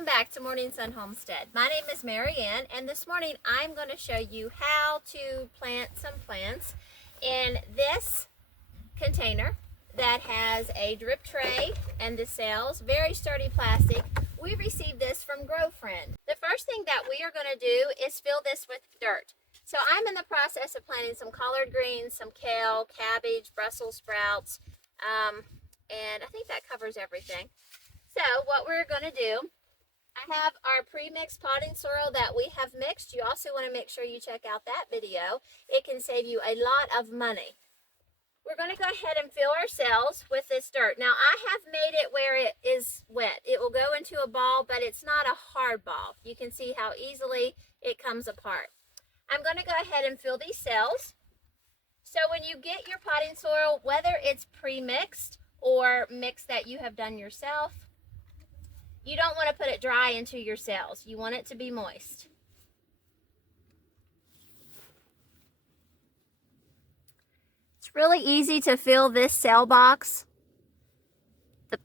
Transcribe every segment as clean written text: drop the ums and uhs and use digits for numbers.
welcome back to Morning Sun Homestead. My name is Mary Ann, and this morning I'm going to show you how to plant some plants in this container that has a drip tray and the cells, very sturdy plastic. We received this from GrowFriend. The first thing that we are going to do is fill this with dirt. So I'm in the process of planting some collard greens, some kale, cabbage, Brussels sprouts, and I think that covers everything. So what we're going to do, I have our pre-mixed potting soil that we have mixed. You also want to make sure you check out that video. It can save you a lot of money. We're going to go ahead and fill our cells with this dirt. Now I have made it where it is wet. It will go into a ball, but it's not a hard ball. You can see how easily it comes apart. I'm going to go ahead and fill these cells. So when you get your potting soil, whether it's pre-mixed or mixed that you have done yourself, you don't want to put it dry into your cells. You want it to be moist. It's really easy to fill this cell box.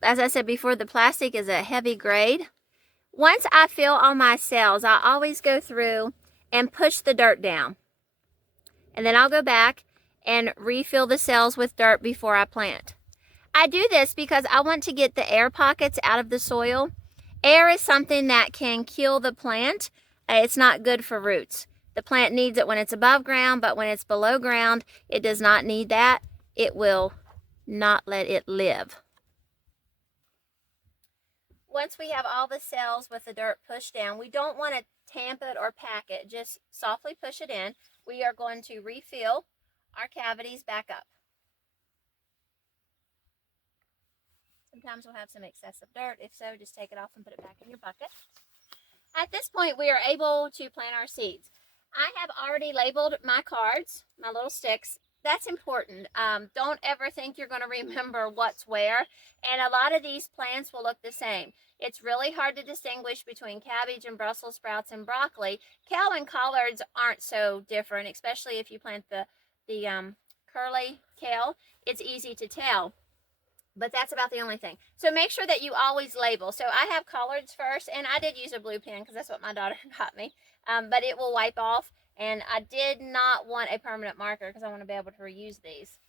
As I said before, the plastic is a heavy grade. Once I fill all my cells, I always go through and push the dirt down. And then I'll go back and refill the cells with dirt before I plant. I do this because I want to get the air pockets out of the soil. Air is something that can kill the plant. It's not good for roots. The plant needs it when it's above ground, but when it's below ground, it does not need that. It will not let it live. Once we have all the cells with the dirt pushed down, we don't want to tamp it or pack it. Just softly push it in. We are going to refill our cavities back up. Sometimes we'll have some excessive dirt. If so, just take it off and put it back in your bucket. At this point, we are able to plant our seeds. I have already labeled my cards, my little sticks. That's important. Don't ever think you're going to remember what's where. And a lot of these plants will look the same. It's really hard to distinguish between cabbage and Brussels sprouts and broccoli. Kale and collards aren't so different, especially if you plant the curly kale. It's easy to tell. But that's about the only thing. So make sure that you always label. So I have collards first, and I did use a blue pen because that's what my daughter got me. But it will wipe off, and I did not want a permanent marker because I want to be able to reuse these.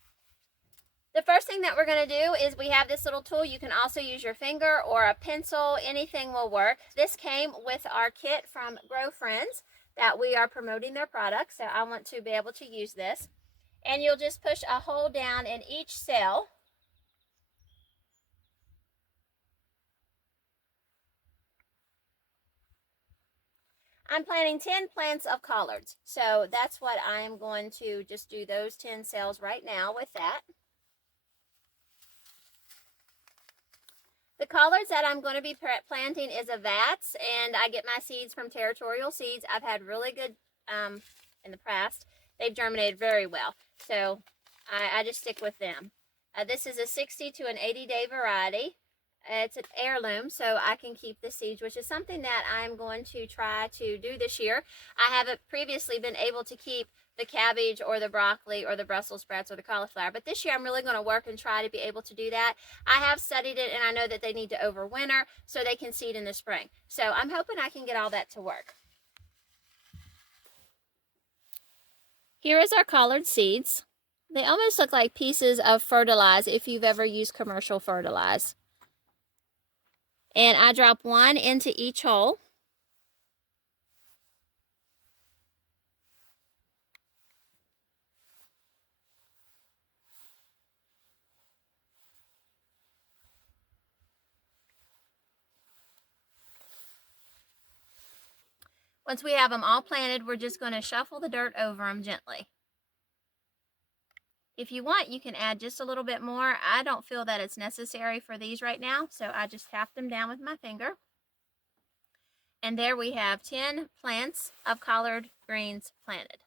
The first thing that we're going to do is we have this little tool. You can also use your finger or a pencil. Anything will work. This came with our kit from GrowFriends that we are promoting their products. So I want to be able to use this. And you'll just push a hole down in each cell. I'm planting 10 plants of collards, so that's what I'm going to just do those 10 cells right now with that. The collards that I'm going to be planting is a VATS, and I get my seeds from Territorial Seeds. I've had really good in the past. They've germinated very well, so I just stick with them. This is a 60 to an 80-day variety. It's an heirloom, so I can keep the seeds, which is something that I'm going to try to do this year. I haven't previously been able to keep the cabbage or the broccoli or the Brussels sprouts or the cauliflower, but this year I'm really going to work and try to be able to do that. I have studied it, and I know that they need to overwinter so they can seed in the spring. So I'm hoping I can get all that to work. Here is our collard seeds. They almost look like pieces of fertilizer if you've ever used commercial fertilizer. And I drop one into each hole. Once we have them all planted, we're just going to shuffle the dirt over them gently. If you want, you can add just a little bit more. I don't feel that it's necessary for these right now, so I just tap them down with my finger. And there we have 10 plants of collard greens planted.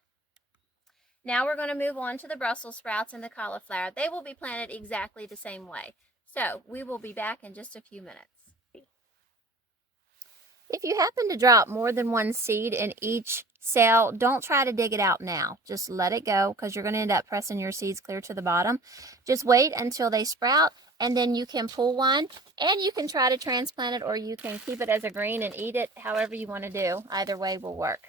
Now we're going to move on to the Brussels sprouts and the cauliflower. They will be planted exactly the same way. So we will be back in just a few minutes. If you happen to drop more than one seed in each cell, don't try to dig it out now. Just let it go because you're going to end up pressing your seeds clear to the bottom. Just wait until they sprout and then you can pull one, and you can try to transplant it, or you can keep it as a green and eat it, however you want to do. Either way will work.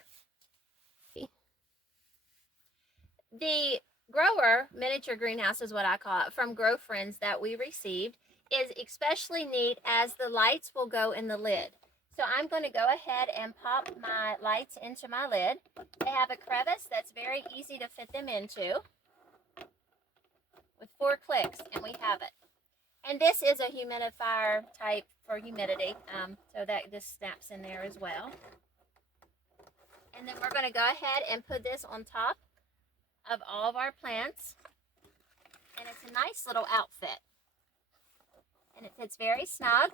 The grower miniature greenhouse is what I call it, from Grow Friends that we received, is especially neat as the lights will go in the lid. So I'm going to go ahead and pop my lights into my lid. They have a crevice that's very easy to fit them into with 4 clicks, and we have it. And this is a humidifier type for humidity, so that this snaps in there as well. And then we're going to go ahead and put this on top of all of our plants, and it's a nice little outfit, and it fits very snug.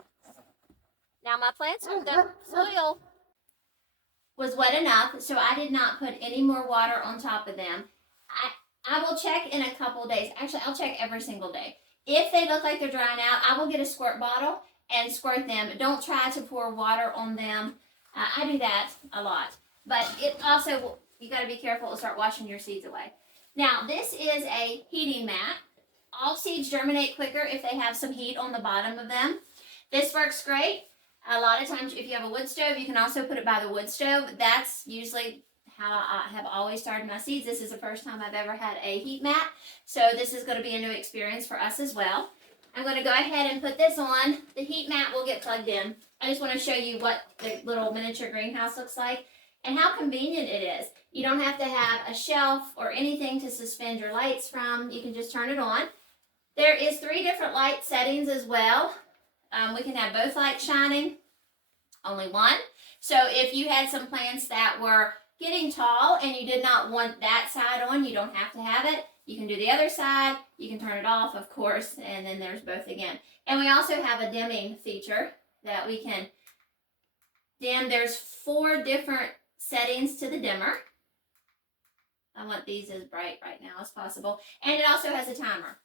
Now my plants, the soil was wet enough, so I did not put any more water on top of them. I will check in a couple of days. Actually, I'll check every single day. If they look like they're drying out, I will get a squirt bottle and squirt them. Don't try to pour water on them. I do that a lot, but it also, you got to be careful to start washing your seeds away. Now, this is a heating mat. All seeds germinate quicker if they have some heat on the bottom of them. This works great. A lot of times, if you have a wood stove, you can also put it by the wood stove. That's usually how I have always started my seeds. This is the first time I've ever had a heat mat, so this is going to be a new experience for us as well. I'm going to go ahead and put this on. The heat mat will get plugged in. I just want to show you what the little miniature greenhouse looks like and how convenient it is. You don't have to have a shelf or anything to suspend your lights from. You can just turn it on. There is 3 different light settings as well. We can have both lights shining, only one. So if you had some plants that were getting tall and you did not want that side on, you don't have to have it. You can do the other side. You can turn it off, of course, and then there's both again. And we also have a dimming feature that we can dim. There's 4 different settings to the dimmer. I want these as bright right now as possible. And it also has a timer.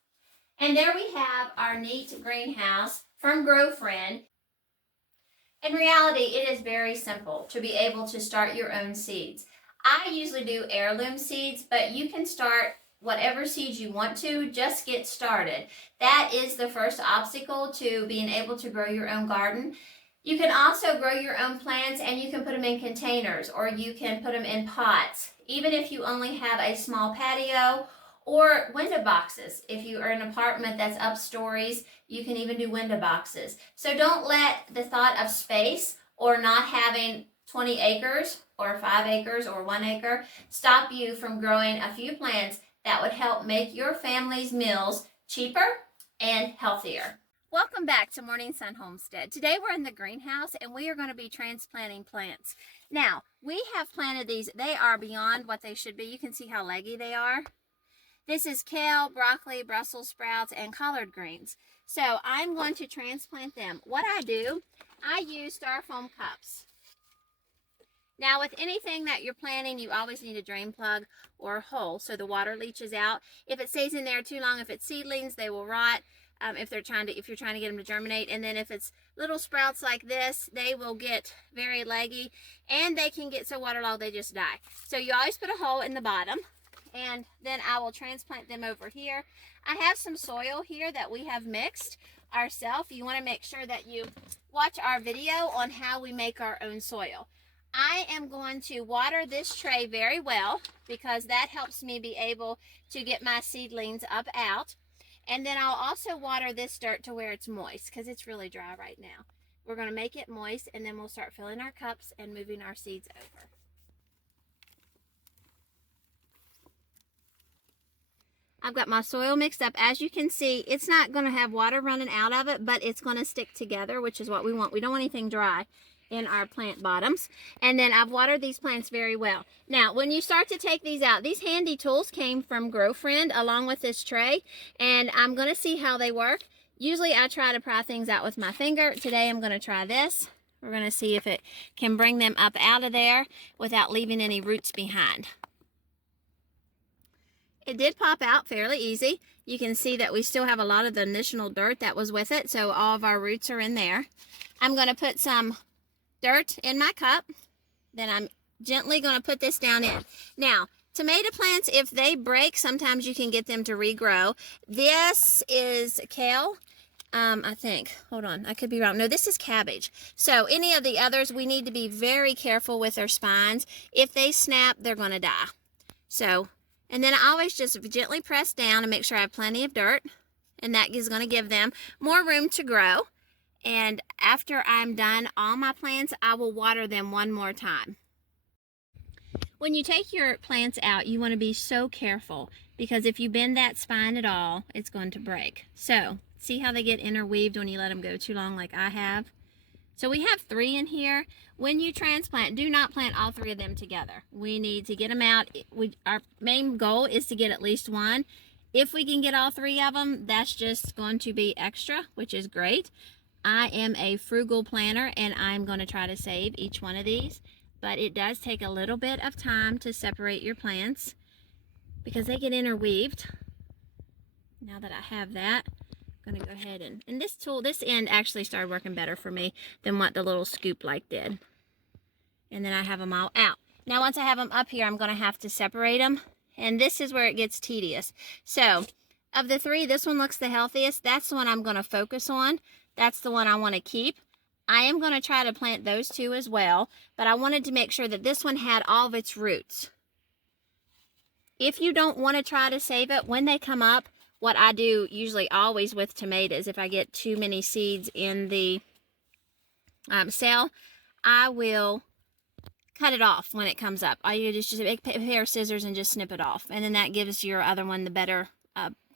And there we have our neat greenhouse from Grow Friend. In reality, it is very simple to be able to start your own seeds. I usually do heirloom seeds, but you can start whatever seeds you want to, just get started. That is the first obstacle to being able to grow your own garden. You can also grow your own plants, and you can put them in containers, or you can put them in pots, even if you only have a small patio, or window boxes. If you are in an apartment that's up stories, you can even do window boxes. So don't let the thought of space or not having 20 acres or 5 acres or 1 acre stop you from growing a few plants that would help make your family's meals cheaper and healthier. Welcome back to Morning Sun Homestead. Today we're in the greenhouse and we are going to be transplanting plants. Now, we have planted these. They are beyond what they should be. You can see how leggy they are. This is kale, broccoli, Brussels sprouts, and collard greens. So I'm going to transplant them. What I do, I use styrofoam cups. Now with anything that you're planting, you always need a drain plug or a hole so the water leaches out. If it stays in there too long, if it's seedlings, they will rot. If you're trying to get them to germinate. And then if it's little sprouts like this, they will get very leggy and they can get so waterlogged they just die. So you always put a hole in the bottom. And then I will transplant them over here. I have some soil here that we have mixed ourselves. You want to make sure that you watch our video on how we make our own soil. I am going to water this tray very well because that helps me be able to get my seedlings up out. And then I'll also water this dirt to where it's moist because it's really dry right now. We're going to make it moist, and then we'll start filling our cups and moving our seeds over. I've got my soil mixed up. As you can see, it's not going to have water running out of it, but it's going to stick together, which is what we want. We don't want anything dry in our plant bottoms. And then I've watered these plants very well. Now, when you start to take these out, these handy tools came from Grow Friend along with this tray, and I'm going to see how they work. Usually I try to pry things out with my finger. Today I'm going to try this. We're going to see if it can bring them up out of there without leaving any roots behind. It did pop out fairly easy. You can see that we still have a lot of the initial dirt that was with it, so all of our roots are in there. I'm going to put some dirt in my cup. Then I'm gently going to put this down in. Now, tomato plants, if they break, sometimes you can get them to regrow. This is kale. I think. Hold on, I could be wrong. No, this is cabbage. So any of the others, we need to be very careful with their spines. If they snap, they're going to die. So, and then I always just gently press down and make sure I have plenty of dirt. And that is going to give them more room to grow. And after I'm done all my plants, I will water them one more time. When you take your plants out, you want to be so careful because if you bend that spine at all, it's going to break. So, see how they get interweaved when you let them go too long like I have? So we have 3 in here. When you transplant, do not plant all 3 of them together. We need to get them out. Our main goal is to get at least 1. If we can get all 3 of them, that's just going to be extra, which is great. I am a frugal planter and I'm going to try to save each one of these. But it does take a little bit of time to separate your plants because they get interweaved. Now that I have that, I'm going to go ahead and this end actually started working better for me than what the little scoop like did. And then I have them all out. Now once I have them up here, I'm going to have to separate them. And this is where it gets tedious. So of the 3, this one looks the healthiest. That's the one I'm going to focus on. That's the one I want to keep. I am going to try to plant those 2 as well, but I wanted to make sure that this one had all of its roots. If you don't want to try to save it, when they come up, what I do usually always with tomatoes, if I get too many seeds in the cell, I will cut it off when it comes up. All you do is just make a pair of scissors and just snip it off, and then that gives your other one the better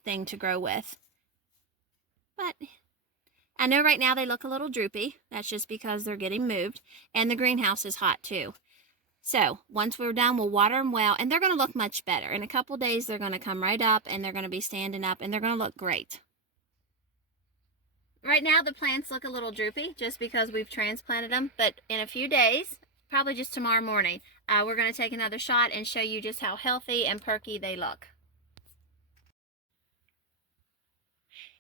thing to grow with. But I know right now they look a little droopy. That's just because they're getting moved. And the greenhouse is hot too. So once we're done, we'll water them well. And they're going to look much better. In a couple days, they're going to come right up. And they're going to be standing up. And they're going to look great. Right now, the plants look a little droopy. Just because we've transplanted them. But in a few days, probably just tomorrow morning, we're going to take another shot and show you just how healthy and perky they look.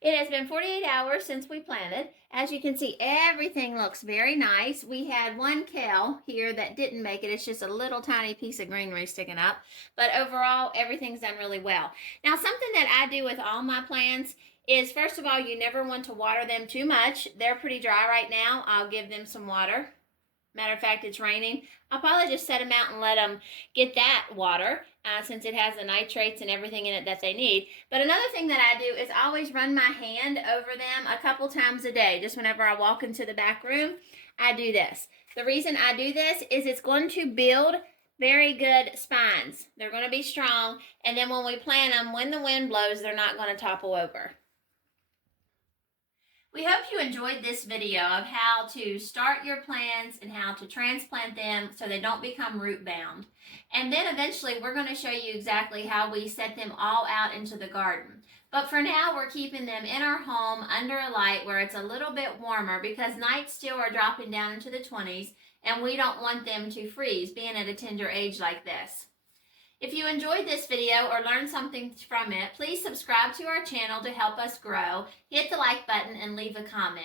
It has been 48 hours since we planted. As you can see, everything looks very nice. We had one kale here that didn't make it. It's just a little tiny piece of greenery sticking up. But overall, everything's done really well. Now, something that I do with all my plants is, first of all, you never want to water them too much. They're pretty dry right now. I'll give them some water. Matter of fact, it's raining. I'll probably just set them out and let them get that water since it has the nitrates and everything in it that they need. But another thing that I do is always run my hand over them a couple times a day. Just whenever I walk into the back room, I do this. The reason I do this is it's going to build very good spines. They're going to be strong. And then when we plant them, when the wind blows, they're not going to topple over. We hope you enjoyed this video of how to start your plants and how to transplant them so they don't become root bound. And then eventually we're going to show you exactly how we set them all out into the garden. But for now, we're keeping them in our home under a light where it's a little bit warmer because nights still are dropping down into the 20s and we don't want them to freeze being at a tender age like this. If you enjoyed this video or learned something from it, please subscribe to our channel to help us grow, hit the like button, and leave a comment.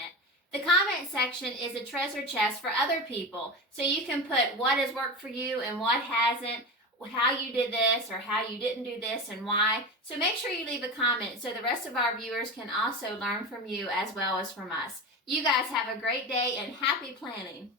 The comment section is a treasure chest for other people, so you can put what has worked for you and what hasn't, how you did this or how you didn't do this and why. So make sure you leave a comment so the rest of our viewers can also learn from you as well as from us. You guys have a great day and happy planting.